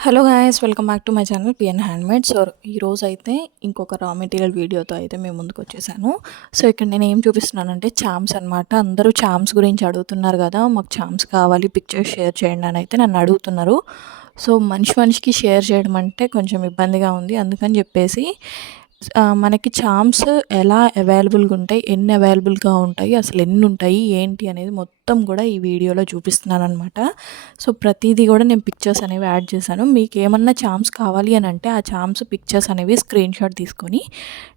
Hello guys, welcome back to my channel PN handmade. So ఈరోజు అయితే ఇంకొక raw material వీడియోతో అయితే మేము ముందుకు వచ్చేసాను. సో ఇక్కడ నేను ఏం చూపిస్తున్నానంటే చామ్స్ అనమాట. అందరూ చామ్స్ గురించి అడుగుతున్నారు కదా, మాకు చామ్స్ కావాలి, పిక్చర్స్ షేర్ చేయండి అని అయితే నన్ను అడుగుతున్నారు. సో మనిషికి షేర్ చేయడం అంటే కొంచెం ఇబ్బందిగా ఉంది. అందుకని చెప్పేసి మనకి చామ్స్ ఎలా అవైలబుల్గా ఉంటాయి, ఎన్ని అవైలబుల్గా ఉంటాయి, అసలు ఎన్ని ఉంటాయి ఏంటి అనేది మొత్తం కూడా ఈ వీడియోలో చూపిస్తున్నాను అనమాట. సో ప్రతిదీ కూడా నేను పిక్చర్స్ అనేవి యాడ్ చేశాను. మీకు ఏమన్నా చామ్స్ కావాలి అని అంటే ఆ చామ్స్ పిక్చర్స్ అనేవి స్క్రీన్ షాట్ తీసుకొని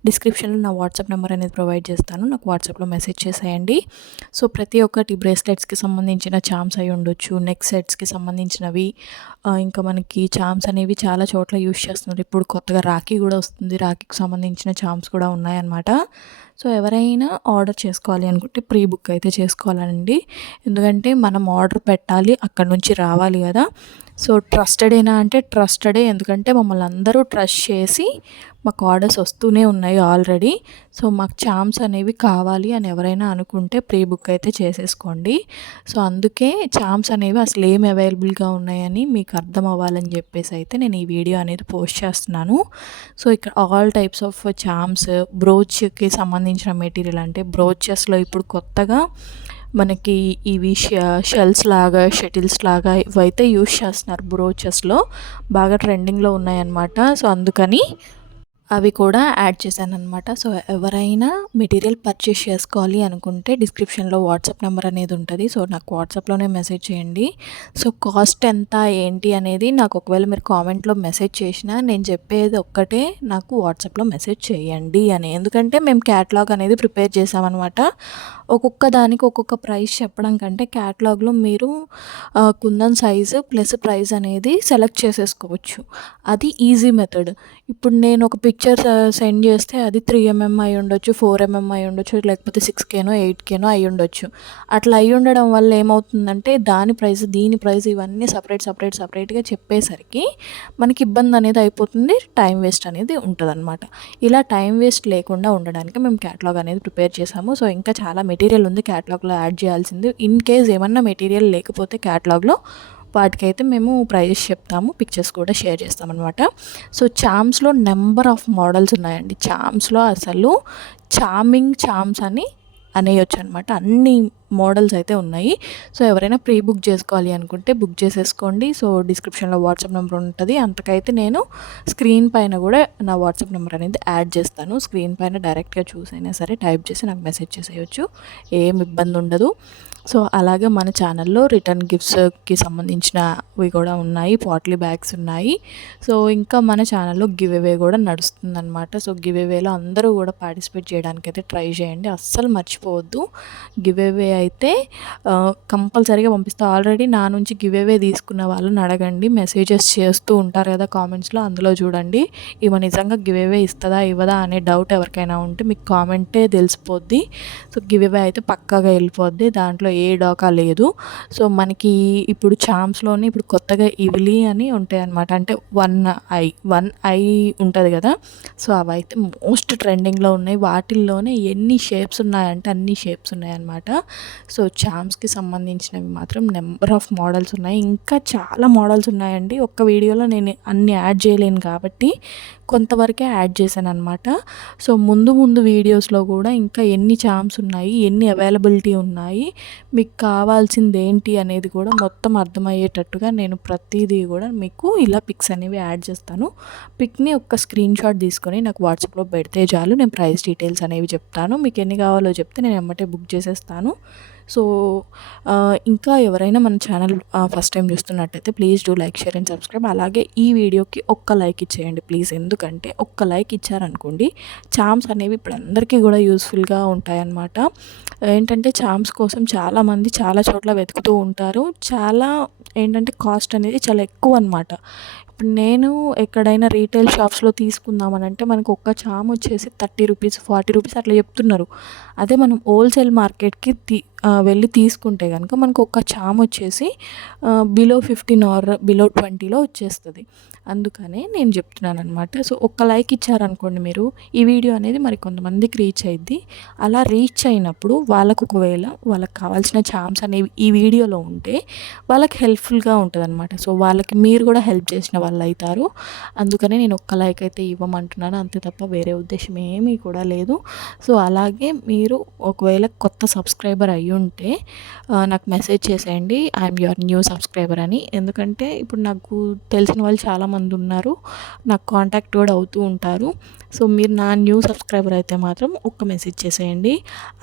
డిస్క్రిప్షన్లో నా వాట్సాప్ నెంబర్ అనేది ప్రొవైడ్ చేస్తాను. నాకు వాట్సాప్లో మెసేజ్ చేసేయండి. సో ప్రతి ఒక్కటి బ్రేస్లెట్స్కి సంబంధించిన చామ్స్ అయి ఉండొచ్చు, నెక్ సెట్స్కి సంబంధించినవి, ఇంకా మనకి చామ్స్ అనేవి చాలా చోట్ల యూస్ చేస్తున్నారు. ఇప్పుడు కొత్తగా రాఖీ కూడా వస్తుంది, రాఖీకి సంబంధించిన చామ్స్ కూడా ఉన్నాయన్నమాట. సో ఎవరైనా ఆర్డర్ చేసుకోవాలి అనుకుంటే ప్రీ బుక్ అయితే చేసుకోవాలండి. ఎందుకంటే మనం ఆర్డర్ పెట్టాలి, అక్కడ నుంచి రావాలి కదా. సో ట్రస్టెడేనా అంటే ట్రస్టెడే, ఎందుకంటే మమ్మల్ని అందరూ ట్రస్ట్ చేసి మాకు ఆర్డర్స్ వస్తూనే ఉన్నాయి ఆల్రెడీ. సో మాకు చామ్స్ అనేవి కావాలి అని ఎవరైనా అనుకుంటే ప్రీ బుక్ అయితే చేసేసుకోండి. సో అందుకే చామ్స్ అనేవి అసలు ఏమి అవైలబుల్గా ఉన్నాయని మీకు అర్థం అవ్వాలని చెప్పేసి అయితే నేను ఈ వీడియో అనేది పోస్ట్ చేస్తున్నాను. సో ఇక్కడ ఆల్ టైప్స్ ఆఫ్ చామ్స్, బ్రోచ్కి సంబంధించిన మెటీరియల్, అంటే బ్రోచెస్లో ఇప్పుడు కొత్తగా మనకి ఇవి షెల్స్ లాగా, షటిల్స్ లాగా ఇవైతే యూస్ చేస్తున్నారు. బ్రోచెస్లో బాగా ట్రెండింగ్లో ఉన్నాయన్నమాట. సో అందుకని అవి కూడా యాడ్ చేశానమాట. సో ఎవరైనా మెటీరియల్ పర్చేస్ చేసుకోవాలి అనుకుంటే డిస్క్రిప్షన్లో వాట్సాప్ నెంబర్ అనేది ఉంటుంది. సో నాకు వాట్సాప్లోనే మెసేజ్ చేయండి. సో కాస్ట్ ఎంత ఏంటి అనేది నాకు ఒకవేళ మీరు కామెంట్లో మెసేజ్ చేసినా నేను చెప్పేది ఒక్కటే, నాకు వాట్సాప్లో మెసేజ్ చేయండి అని. ఎందుకంటే మేము క్యాటలాగ్ అనేది ప్రిపేర్ చేసామన్నమాట. ఒక్కొక్క దానికి ఒక్కొక్క ప్రైస్ చెప్పడం కంటే క్యాటలాగ్లో మీరు కుందన్ సైజు ప్లస్ ప్రైస్ అనేది సెలెక్ట్ చేసేసుకోవచ్చు. అది ఈజీ మెథడ్. ఇప్పుడు నేను ఒక పిక్చర్ సెండ్ చేస్తే అది 3mm అయి ఉండొచ్చు, 4mm అయి ఉండొచ్చు, లేకపోతే 6Kనో 8Kనో అయి ఉండొచ్చు. అట్లా అయి ఉండడం వల్ల ఏమవుతుందంటే దాని ప్రైస్, దీని ప్రైస్ ఇవన్నీ సపరేట్గా చెప్పేసరికి మనకి ఇబ్బంది అనేది అయిపోతుంది, టైం వేస్ట్ అనేది ఉంటుందన్నమాట. ఇలా టైం వేస్ట్ లేకుండా ఉండడానికి మేము క్యాటలాగ్ అనేది ప్రిపేర్ చేసాము. సో ఇంకా చాలా మెటీరియల్ ఉంది క్యాటలాగ్లో యాడ్ చేయాల్సింది. ఇన్ కేస్ ఏమన్నా మెటీరియల్ లేకపోతే క్యాటలాగ్లో వాటికైతే మేము ప్రైజెస్ చెప్తాము, పిక్చర్స్ కూడా షేర్ చేస్తామన్నమాట. సో చామ్స్లో నెంబర్ ఆఫ్ మోడల్స్ ఉన్నాయండి. చామ్స్లో అసలు చామ్స్ అని అనేయొచ్చు అనమాట. అన్ని మోడల్స్ అయితే ఉన్నాయి. సో ఎవరైనా ప్రీ బుక్ చేసుకోవాలి అనుకుంటే బుక్ చేసేసుకోండి. సో డిస్క్రిప్షన్లో వాట్సాప్ నెంబర్ ఉంటుంది. అంతకైతే నేను స్క్రీన్ పైన కూడా నా వాట్సాప్ నెంబర్ అనేది యాడ్ చేస్తాను. స్క్రీన్ పైన డైరెక్ట్గా చూసైనా సరే టైప్ చేసి నాకు మెసేజ్ చేసేయచ్చు, ఏం ఇబ్బంది ఉండదు. సో అలాగే మన ఛానల్లో రిటర్న్ గిఫ్ట్స్కి సంబంధించినవి కూడా ఉన్నాయి, పాట్లీ బ్యాగ్స్ ఉన్నాయి. సో ఇంకా మన ఛానల్లో గివ్ అవే కూడా నడుస్తుందన్నమాట. సో గివ్ అవేలో అందరూ కూడా పార్టిసిపేట్ చేయడానికి అయితే ట్రై చేయండి, అస్సలు మర్చిపోవద్దు. గివ్ అవే అయితే కంపల్సరీగా పంపిస్తా. ఆల్రెడీ నా నుంచి గివ్ అవే తీసుకున్న వాళ్ళని అడగండి, మెసేజెస్ చేస్తూ ఉంటారు కదా కామెంట్స్లో, అందులో చూడండి. ఈమె నిజంగా గివ్ అవే ఇస్తుందా ఇవ్వదా అనే డౌట్ ఎవరికైనా ఉంటే మీకు కామెంటే తెలిసిపోద్ది. సో గివ్ అవే అయితే పక్కాగా వెళ్ళిపోద్ది, దాంట్లో ఏ డోకా లేదు. సో మనకి ఇప్పుడు చామ్స్లోనే ఇప్పుడు కొత్తగా ఇవిలి అని ఉంటాయి అన్నమాట. అంటే వన్ ఐ ఉంటుంది కదా. సో అవైతే మోస్ట్ ట్రెండింగ్లో ఉన్నాయి. వాటిల్లోనే ఎన్ని షేప్స్ ఉన్నాయంటే అన్ని షేప్స్ ఉన్నాయన్నమాట. సో చామ్స్కి సంబంధించినవి మాత్రం నెంబర్ ఆఫ్ మోడల్స్ ఉన్నాయి. ఇంకా చాలా మోడల్స్ ఉన్నాయండి. ఒక్క వీడియోలో నేను అన్ని యాడ్ చేయలేను కాబట్టి కొంతవరకే యాడ్ చేశాను అనమాట. సో ముందు వీడియోస్లో కూడా ఇంకా ఎన్ని చామ్స్ ఉన్నాయి, ఎన్ని అవైలబిలిటీ ఉన్నాయి, మీకు కావాల్సింది ఏంటి అనేది కూడా మొత్తం అర్థమయ్యేటట్టుగా నేను ప్రతిదీ కూడా మీకు ఇలా పిక్స్ అనేవి యాడ్ చేస్తాను. పిక్ని ఒక స్క్రీన్ షాట్ తీసుకొని నాకు వాట్సాప్లో పెడితే చాలు, నేను ప్రైస్ డీటెయిల్స్ అనేవి చెప్తాను. మీకు ఎన్ని కావాలో చెప్తే నేను ఎమ్మటే బుక్ చేసేస్తాను. సో ఇంకా ఎవరైనా మన ఛానల్ ఫస్ట్ టైం చూస్తున్నట్టయితే please do like, share and subscribe. అలాగే ఈ వీడియోకి ఒక్క లైక్ ఇచ్చేయండి ప్లీజ్. ఎందుకంటే ఒక్క లైక్ ఇచ్చారనుకోండి, చామ్స్ అనేవి ఇప్పుడు అందరికీ కూడా యూస్ఫుల్గా ఉంటాయన్నమాట. ఏంటంటే చామ్స్ కోసం చాలామంది చాలా చోట్ల వెతుకుతూ ఉంటారు. చాలా ఏంటంటే కాస్ట్ అనేది చాలా ఎక్కువ అనమాట. ఇప్పుడు నేను ఎక్కడైనా రీటైల్ షాప్స్లో తీసుకుందామని అంటే మనకు ఒక్క చామ్ వచ్చేసి 30 రూపీస్, 40 రూపీస్ అట్లా చెప్తున్నారు. అదే మనం హోల్సేల్ మార్కెట్కి వెళ్ళి తీసుకుంటే కనుక మనకు ఒక్క చామ్ వచ్చేసి బిలో 15 ఆర్ బిలో 20లో వచ్చేస్తుంది. అందుకనే నేను చెప్తున్నాను అనమాట. సో ఒక్క లైక్ ఇచ్చారనుకోండి మీరు, ఈ వీడియో అనేది మరి కొంతమందికి రీచ్ అయ్యిద్ది. అలా రీచ్ అయినప్పుడు వాళ్ళకు ఒకవేళ వాళ్ళకి కావాల్సిన చామ్స్ అనేవి ఈ వీడియోలో ఉంటే వాళ్ళకి హెల్ప్ఫుల్గా ఉంటుంది అనమాట. సో వాళ్ళకి మీరు కూడా హెల్ప్ చేసిన వాళ్ళు అవుతారు. అందుకని నేను ఒక్క లైక్ అయితే ఇవ్వమంటున్నాను, అంతే తప్ప వేరే ఉద్దేశం ఏమీ కూడా లేదు. సో అలాగే మీరు ఒకవేళ కొత్త సబ్స్క్రైబర్ అయ్యుంటే నాకు మెసేజ్ చేసేయండి, ఐఎమ్ యువర్ న్యూ సబ్స్క్రైబర్ అని. ఎందుకంటే ఇప్పుడు నాకు తెలిసిన వాళ్ళు చాలామంది ఉన్నారు, నాకు కాంటాక్ట్ కూడా అవుతూ ఉంటారు. సో మీరు నా న్యూ సబ్స్క్రైబర్ అయితే మాత్రం ఒక్క మెసేజ్ చేసేయండి.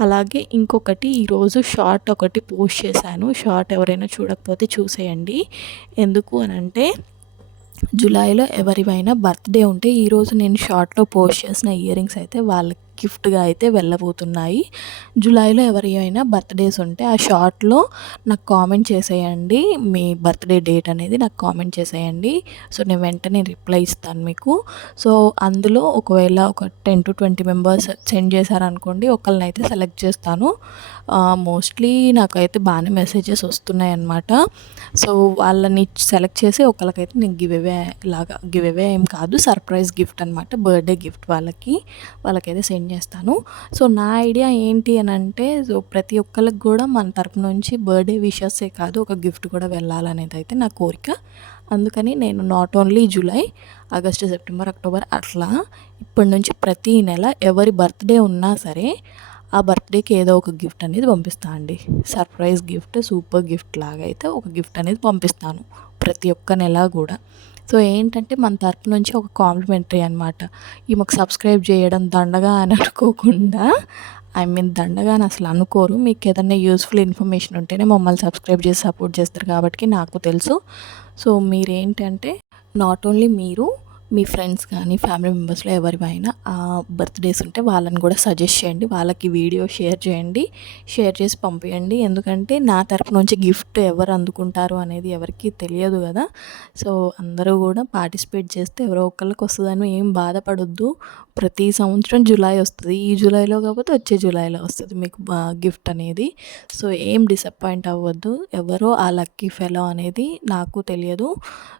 అలాగే ఇంకొకటి, ఈరోజు షార్ట్ ఒకటి పోస్ట్ చేశాను. షార్ట్ ఎవరైనా చూడకపోతే చూసేయండి. ఎందుకు అని అంటే, జూలైలో ఎవరివైనా బర్త్డే ఉంటే ఈరోజు నేను షార్ట్లో పోస్ట్ చేసిన ఇయర్ రింగ్స్ అయితే వాళ్ళకి గిఫ్ట్గా అయితే వెళ్ళబోతున్నాయి. జూలైలో ఎవరైనా బర్త్డేస్ ఉంటే ఆ షార్ట్లో నాకు కామెంట్ చేసేయండి, మీ బర్త్డే డేట్ అనేది నాకు కామెంట్ చేసేయండి. సో నేను వెంటనే రిప్లై ఇస్తాను మీకు. సో అందులో ఒకవేళ ఒక 10 to 20 మెంబర్స్ సెండ్ చేశారనుకోండి, ఒకళ్ళనైతే సెలెక్ట్ చేస్తాను. మోస్ట్లీ నాకైతే బాగానే మెసేజెస్ వస్తున్నాయి అన్నమాట. సో వాళ్ళని సెలెక్ట్ చేసి ఒకళ్ళకైతే నేను గివ్ అవే ఏం కాదు, సర్ప్రైజ్ గిఫ్ట్ అనమాట, బర్త్డే గిఫ్ట్ వాళ్ళకైతే సెండ్ చేస్తాను. సో నా ఐడియా ఏంటి అని అంటే, సో ప్రతి ఒక్కరికి కూడా మన తరపు నుంచి బర్త్డే విషెసే కాదు, ఒక గిఫ్ట్ కూడా వెళ్ళాలనేది అయితే నా కోరిక. అందుకని నేను not only July, August, September, October అట్లా ఇప్పటి నుంచి ప్రతి నెల ఎవరి బర్త్డే ఉన్నా సరే ఆ బర్త్డేకి ఏదో ఒక గిఫ్ట్ అనేది పంపిస్తాను అండి. సర్ప్రైజ్ గిఫ్ట్, సూపర్ గిఫ్ట్ లాగా అయితే ఒక గిఫ్ట్ అనేది పంపిస్తాను ప్రతి ఒక్క నెల కూడా. సో ఏంటంటే మన తరపు నుంచి ఒక కాంప్లిమెంటరీ అనమాట. ఈమెకు సబ్స్క్రైబ్ చేయడం దండగా అని అనుకోకుండా, దండగా అని అసలు అనుకోరు. మీకు ఏదైనా యూస్ఫుల్ ఇన్ఫర్మేషన్ ఉంటేనే మమ్మల్ని సబ్స్క్రైబ్ చేసి సపోర్ట్ చేస్తారు కాబట్టి నాకు తెలుసు. సో మీరేంటంటే నాట్ ఓన్లీ మీరు, మీ ఫ్రెండ్స్ కానీ ఫ్యామిలీ మెంబర్స్లో ఎవరివైనా బర్త్డేస్ ఉంటే వాళ్ళని కూడా సజెస్ట్ చేయండి, వాళ్ళకి వీడియో షేర్ చేయండి, షేర్ చేసి పంపించండి. ఎందుకంటే నా తరపు నుంచి గిఫ్ట్ ఎవరు అందుకుంటారు అనేది ఎవరికి తెలియదు కదా. సో అందరూ కూడా పార్టిసిపేట్ చేస్తే ఎవరో ఒకళ్ళకి వస్తుందని ఏం బాధపడొద్దు. ప్రతి సంవత్సరం జూలై వస్తుంది, ఈ జూలైలో కాకపోతే వచ్చే జూలైలో వస్తుంది మీకు గిఫ్ట్ అనేది. సో ఏం డిసప్పాయింట్ అవ్వద్దు. ఎవరో ఆ లక్కీ ఫెలో అనేది నాకు తెలియదు.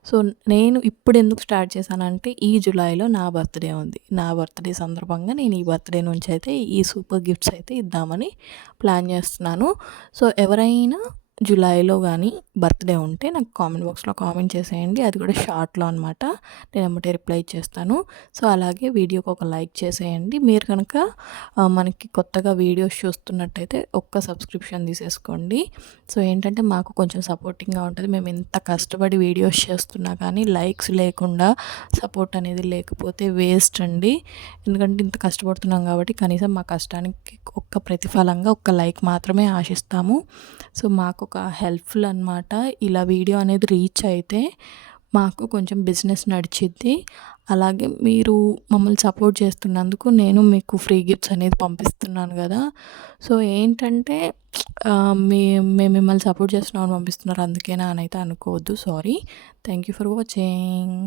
సో నేను ఇప్పుడు ఎందుకు స్టార్ట్ చేశానంటే, ఈ జూలైలో నా బర్త్డే ఉంది. నా బర్త్డే సందర్భంగా నేను ఈ బర్త్డే నుంచి అయితే ఈ సూపర్ గిఫ్ట్స్ అయితే ఇద్దామని ప్లాన్ చేస్తున్నాను. సో ఎవరైనా జూలైలో కానీ బర్త్డే ఉంటే నాకు కామెంట్ బాక్స్లో కామెంట్ చేసేయండి, అది కూడా షార్ట్లో అనమాట. నేను ఎమ్మటే రిప్లై చేస్తాను. సో అలాగే వీడియోకి ఒక లైక్ చేసేయండి. మీరు కనుక మనకి కొత్తగా వీడియోస్ చూస్తున్నట్టయితే ఒక్క సబ్స్క్రిప్షన్ తీసేసుకోండి. సో ఏంటంటే మాకు కొంచెం సపోర్టింగ్గా ఉంటుంది. మేము ఎంత కష్టపడి వీడియోస్ చేస్తున్నా కానీ లైక్స్ లేకుండా, సపోర్ట్ అనేది లేకపోతే వేస్ట్ అండి. ఎందుకంటే ఇంత కష్టపడుతున్నాం కాబట్టి కనీసం మా కష్టానికి ఒక్క ప్రతిఫలంగా ఒక్క లైక్ మాత్రమే ఆశిస్తాము. సో మాకు ఒక హెల్ప్ఫుల్ అనమాట. ఇలా వీడియో అనేది రీచ్ అయితే మాకు కొంచెం బిజినెస్ నడిచిద్ది. అలాగే మీరు మమ్మల్ని సపోర్ట్ చేస్తున్నందుకు నేను మీకు ఫ్రీ గిఫ్ట్స్ అనేది పంపిస్తున్నాను కదా. సో ఏంటంటే మేము మిమ్మల్ని సపోర్ట్ చేస్తున్నామని పంపిస్తున్నారు అందుకేనా అని అయితే అనుకోవద్దు. Sorry. Thank you for watching.